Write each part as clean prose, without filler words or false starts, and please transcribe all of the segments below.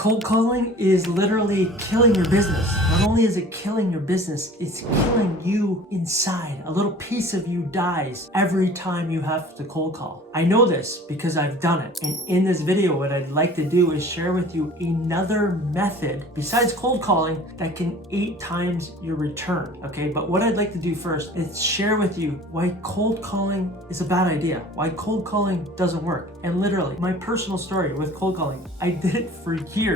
Cold calling is literally killing your business. Not only is it killing your business, it's killing you inside. A little piece of you dies every time you have to cold call. I know this because I've done it. And in this video, what I'd like to do is share with you another method besides cold calling that can 8 times your return. Okay, but what I'd like to do first is share with you why cold calling is a bad idea, why cold calling doesn't work. And literally, my personal story with cold calling, I did it for years.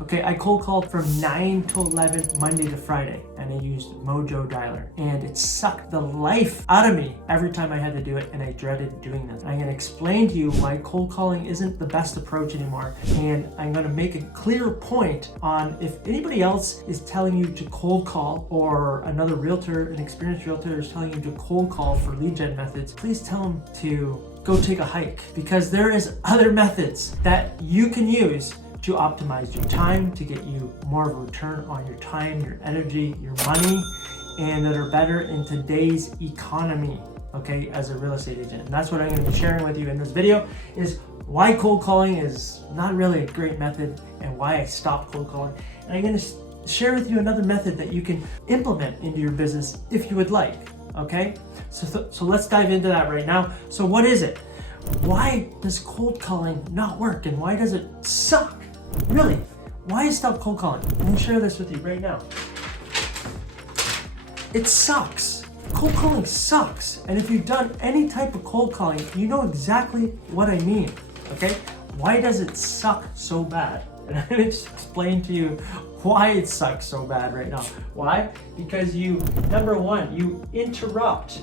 Okay, I cold called from 9 to 11 Monday to Friday, and I used Mojo Dialer, and it sucked the life out of me every time I had to do it, and I dreaded doing this. I'm gonna explain to you why cold calling isn't the best approach anymore, and I'm gonna make a clear point on if anybody else is telling you to cold call, or another realtor, an experienced realtor is telling you to cold call for lead gen methods, please tell them to go take a hike, because there is other methods that you can use to optimize your time, to get you more of a return on your time, your energy, your money, and that are better in today's economy, okay, as a real estate agent. And that's what I'm gonna be sharing with you in this video, is why cold calling is not really a great method and why I stopped cold calling. And I'm gonna share with you another method that you can implement into your business if you would like, okay? So let's dive into that right now. So what is it? Why does cold calling not work, and why does it suck? Really, why stop cold calling? Let me share this with you right now. It sucks. Cold calling sucks. And if you've done any type of cold calling, you know exactly what I mean, okay? Why does it suck so bad? And I'm gonna just explain to you why it sucks so bad right now. Why? Because number one, you interrupt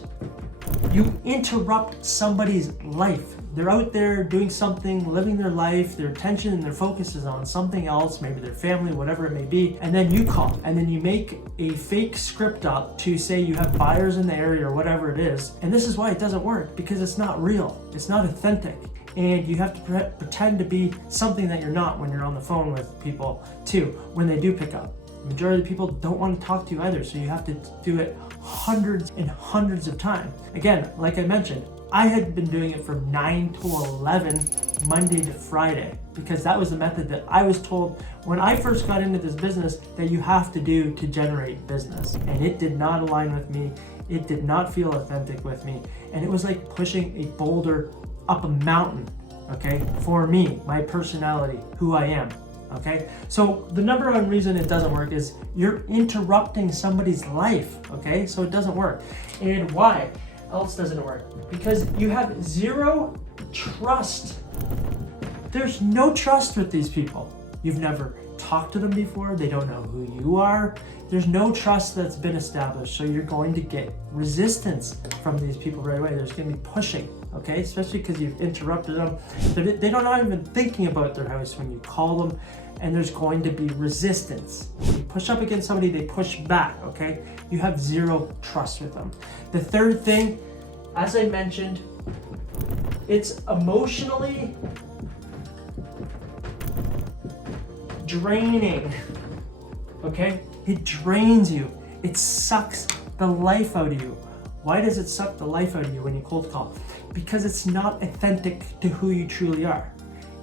somebody's life. They're out there doing something, living their life, their attention and their focus is on something else, maybe their family, whatever it may be, and then you call, and then you make a fake script up to say you have buyers in the area or whatever it is. And this is why it doesn't work, because it's not real, it's not authentic. And you have to pretend to be something that you're not when you're on the phone with people too, when they do pick up. The majority of people don't want to talk to you either, so you have to do it hundreds and hundreds of times. Again, like I mentioned, I had been doing it from 9 to 11 Monday to Friday, because that was the method that I was told when I first got into this business that you have to do to generate business. And it did not align with me. It did not feel authentic with me. And it was like pushing a boulder up a mountain, okay? For me, my personality, who I am. Okay, so the number one reason it doesn't work is you're interrupting somebody's life, okay? So it doesn't work. And why else doesn't it work? Because you have zero trust. There's no trust with these people. You've never talked to them before. They don't know who you are. There's no trust that's been established. So you're going to get resistance from these people right away. There's going to be pushing, okay? Especially because you've interrupted them. They're not even thinking about their house when you call them, and there's going to be resistance. When you push up against somebody, they push back, okay? You have zero trust with them. The third thing, as I mentioned, it's emotionally draining, okay? It drains you. It sucks the life out of you. Why does it suck the life out of you when you cold call? Because it's not authentic to who you truly are.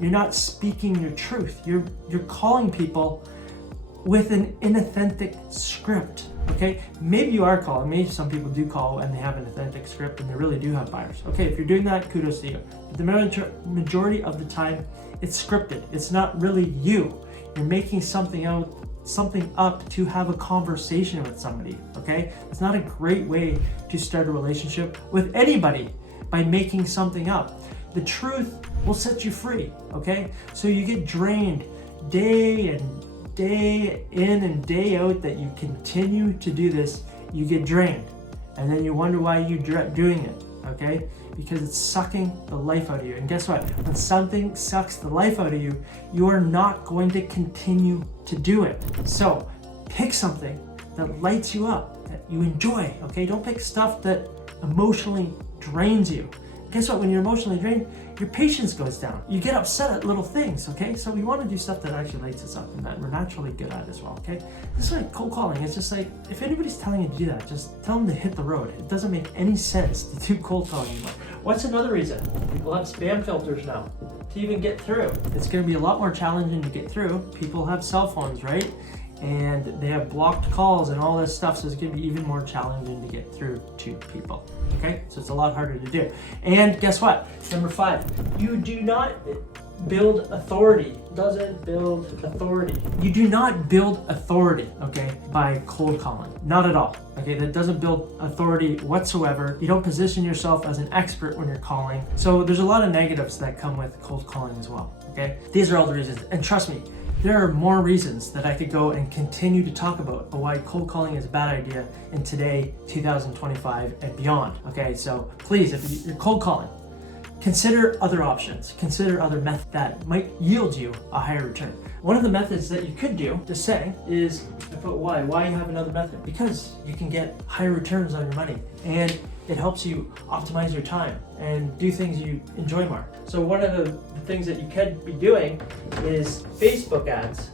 You're not speaking your truth. You're calling people with an inauthentic script, okay? Maybe you are calling. Maybe some people do call and they have an authentic script and they really do have buyers. Okay, if you're doing that, kudos to you. But the majority of the time, it's scripted. It's not really you. You're making something up to have a conversation with somebody, okay? It's not a great way to start a relationship with anybody, by making something up. The truth will set you free, okay? So you get drained day in and day out that you continue to do this, you get drained. And then you wonder why you're doing it, okay? Because it's sucking the life out of you. And guess what? When something sucks the life out of you, you are not going to continue to do it. So pick something that lights you up, that you enjoy, okay? Don't pick stuff that emotionally drains you. Guess what? When you're emotionally drained, Your patience goes down. You get upset at little things, okay? So we want to do stuff that actually lights us up and that we're naturally good at as well, okay? This is like cold calling. It's just like, if anybody's telling you to do that, just tell them to hit the road. It doesn't make any sense to do cold calling anymore. What's another reason? People have spam filters now to even get through. It's going to be a lot more challenging to get through. People have cell phones, right? And they have blocked calls and all this stuff, so it's going to be even more challenging to get through to people. Okay, so it's a lot harder to do. And guess what? Number 5, you do not build authority. Doesn't build authority. You do not build authority, okay, by cold calling. Not at all. Okay, that doesn't build authority whatsoever. You don't position yourself as an expert when you're calling. So there's a lot of negatives that come with cold calling as well. Okay, these are all the reasons. And trust me, there are more reasons that I could go and continue to talk about why cold calling is a bad idea in today, 2025 and beyond. Okay, so please, if you're cold calling, consider other options. Consider other methods that might yield you a higher return. One of the methods that you could do, just saying, is I put why. Why you have another method? Because you can get higher returns on your money, and it helps you optimize your time and do things you enjoy more. So one of the things that you could be doing is Facebook ads.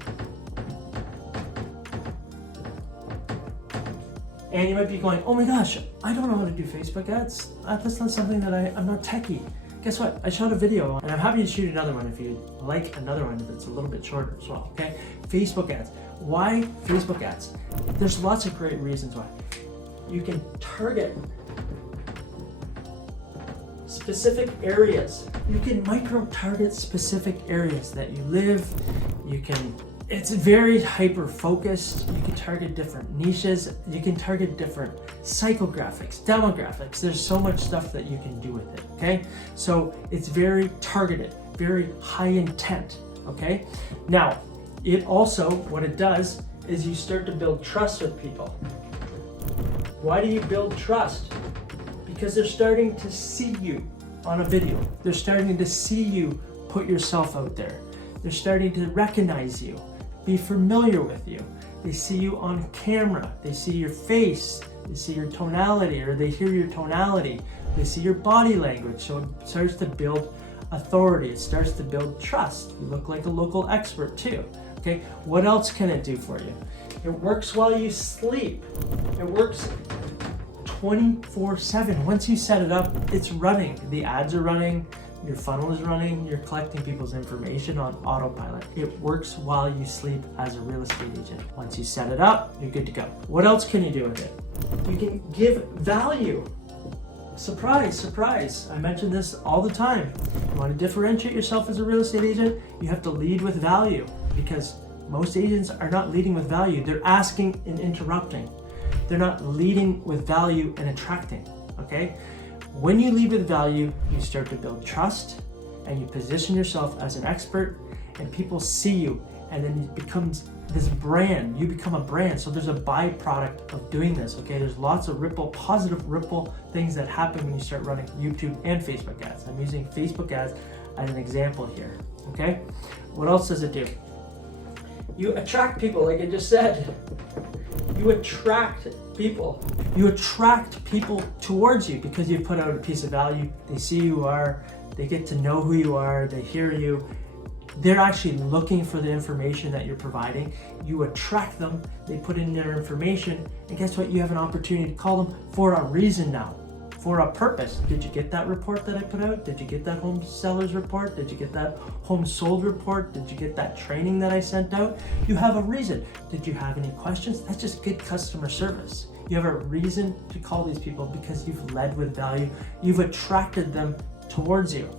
And you might be going, oh my gosh, I don't know how to do Facebook ads. That's not something that I'm not techie. Guess what? I shot a video, and I'm happy to shoot another one if you'd like another one that's a little bit shorter as well, okay? Facebook ads. Why Facebook ads? There's lots of great reasons why. You can target specific areas. You can micro-target specific areas that you live. It's very hyper-focused. You can target different niches. You can target different psychographics, demographics. There's so much stuff that you can do with it, okay? So it's very targeted, very high intent, okay? Now, it also, what it does is you start to build trust with people. Why do you build trust? Because they're starting to see you on a video. They're starting to see you put yourself out there. They're starting to recognize you, be familiar with you. They see you on camera. They see your face. They see your tonality, or they hear your tonality. They see your body language. So it starts to build authority. It starts to build trust. You look like a local expert too. Okay, what else can it do for you? It works while you sleep. It works 24/7. Once you set it up, it's running. The ads are running, your funnel is running, you're collecting people's information on autopilot. It works while you sleep as a real estate agent. Once you set it up, you're good to go. What else can you do with it? You can give value. Surprise, surprise. I mention this all the time. You want to differentiate yourself as a real estate agent, you have to lead with value, because most agents are not leading with value. They're asking and interrupting. They're not leading with value and attracting, okay? When you lead with value, you start to build trust, and you position yourself as an expert, and people see you, and then it becomes this brand. You become a brand. So there's a byproduct of doing this, okay? There's lots of positive ripple things that happen when you start running YouTube and Facebook ads. I'm using Facebook ads as an example here, okay? What else does it do? You attract people, like I just said. You attract people. You attract people towards you because you put out a piece of value. They see who you are, they get to know who you are, they hear you. They're actually looking for the information that you're providing. You attract them, they put in their information, and guess what? You have an opportunity to call them for a reason now, for a purpose. Did you get that report that I put out? Did you get that home sellers report? Did you get that home sold report? Did you get that training that I sent out? You have a reason. Did you have any questions? That's just good customer service. You have a reason to call these people because you've led with value. You've attracted them towards you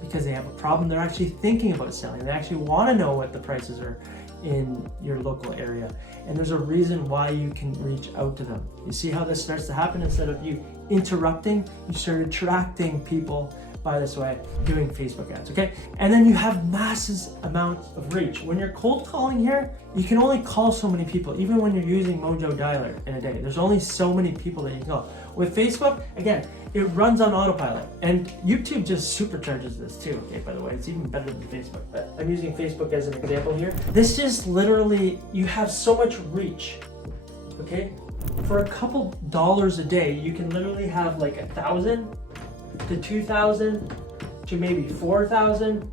because they have a problem. They're actually thinking about selling. They actually want to know what the prices are in your local area. And there's a reason why you can reach out to them. You see how this starts to happen? Instead of you interrupting, you start attracting people by this way, doing Facebook ads, okay? And then you have massive amounts of reach. When you're cold calling here, you can only call so many people, even when you're using Mojo Dialer in a day. There's only so many people that you can call. With Facebook, again, it runs on autopilot. And YouTube just supercharges this too, okay, by the way. It's even better than Facebook, but I'm using Facebook as an example here. This just literally, you have so much reach, okay? For a couple dollars a day, you can literally have like 1,000 to 2,000 to maybe 4,000,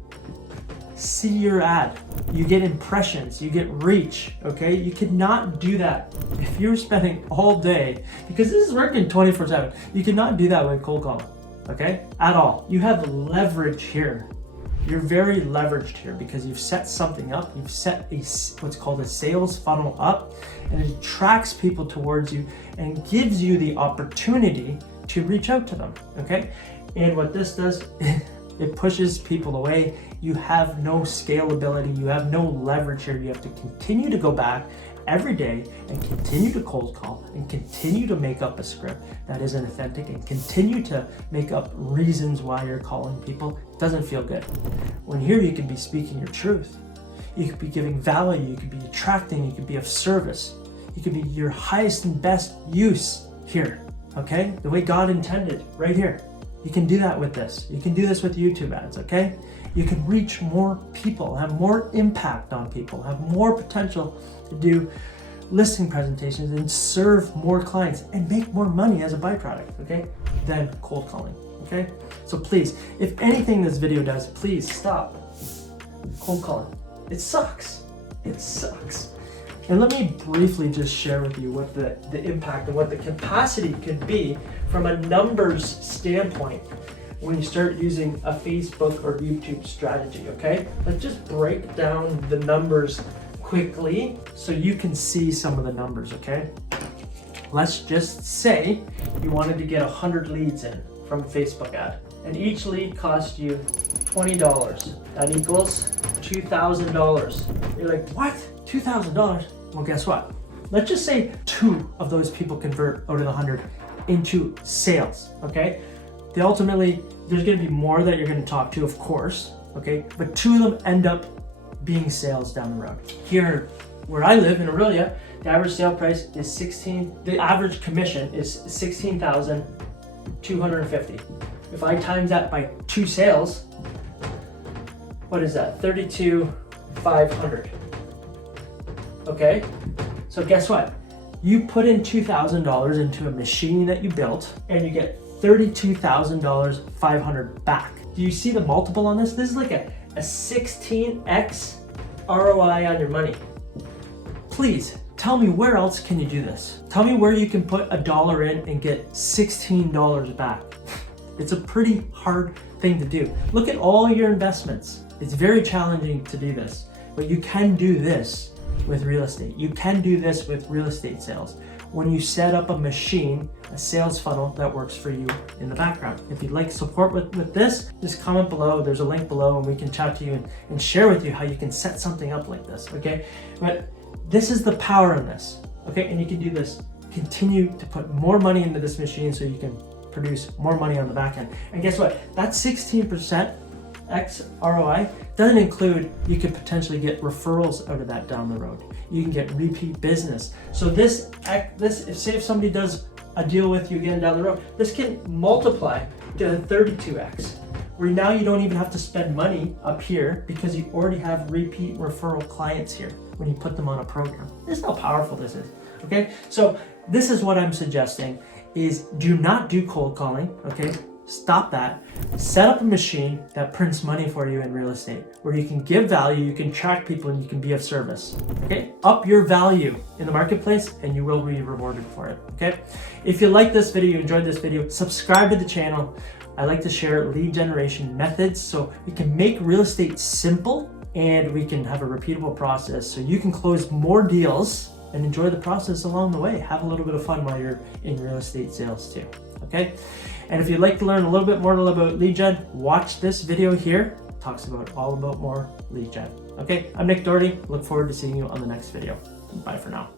see your ad. You get impressions, you get reach, okay? You could not do that if you're spending all day, because this is working 24/7. You could not do that with cold calling, okay? At all. You have leverage here. You're very leveraged here because you've set something up. You've set what's called a sales funnel up, and it attracts people towards you and gives you the opportunity to reach out to them, okay? And what this does, it pushes people away. You have no scalability. You have no leverage here. You have to continue to go back every day and continue to cold call and continue to make up a script that isn't authentic and continue to make up reasons why you're calling people. It doesn't feel good. When here you can be speaking your truth. You could be giving value. You could be attracting. You could be of service. You could be your highest and best use here, okay? The way God intended, right here. You can do that with this. You can do this with YouTube ads, okay? You can reach more people, have more impact on people, have more potential to do listing presentations and serve more clients and make more money as a byproduct, okay? Than cold calling, okay? So please, if anything this video does, please stop cold calling. It sucks. It sucks. And let me briefly just share with you what the impact and what the capacity could be from a numbers standpoint when you start using a Facebook or YouTube strategy, okay? Let's just break down the numbers quickly so you can see some of the numbers, okay? Let's just say you wanted to get 100 leads in from a Facebook ad, and each lead cost you $20. That equals $2,000. You're like, what? $2,000? Well, guess what? Let's just say 2 of those people convert out of the 100 into sales, okay? There's gonna be more that you're gonna talk to, of course, okay? But 2 of them end up being sales down the road. Here, where I live in Aurelia, the average sale price is the average commission is $16,250. If I times that by 2 sales, what is that? $32,500. Okay, so guess what? You put in $2,000 into a machine that you built and you get $32,500 back. Do you see the multiple on this? This is like a 16x ROI on your money. Please tell me, where else can you do this? Tell me where you can put $1 in and get $16 back. It's a pretty hard thing to do. Look at all your investments. It's very challenging to do this, but you can do this with real estate. You can do this with real estate sales. When you set up a machine, a sales funnel that works for you in the background. If you'd like support with this, just comment below. There's a link below and we can chat to you and share with you how you can set something up like this, okay? But this is the power in this, okay? And you can do this. Continue to put more money into this machine so you can produce more money on the back end. And guess what? That 16% X ROI doesn't include, you could potentially get referrals out of that down the road. You can get repeat business. So this, if somebody does a deal with you again down the road, this can multiply to 32x, where now you don't even have to spend money up here because you already have repeat referral clients here when you put them on a program. This is how powerful this is, okay? So this is what I'm suggesting is do not do cold calling, okay? Stop that. Set up a machine that prints money for you in real estate, where you can give value, you can track people, and you can be of service. Okay? Up your value in the marketplace, and you will be rewarded for it. Okay? If you like this video, you enjoyed this video, subscribe to the channel. I like to share lead generation methods so we can make real estate simple and we can have a repeatable process so you can close more deals and enjoy the process along the way. Have a little bit of fun while you're in real estate sales too. Okay? And if you'd like to learn a little bit more about lead gen, watch this video here. It talks all about more lead gen. Okay, I'm Nick Doherty. Look forward to seeing you on the next video. Bye for now.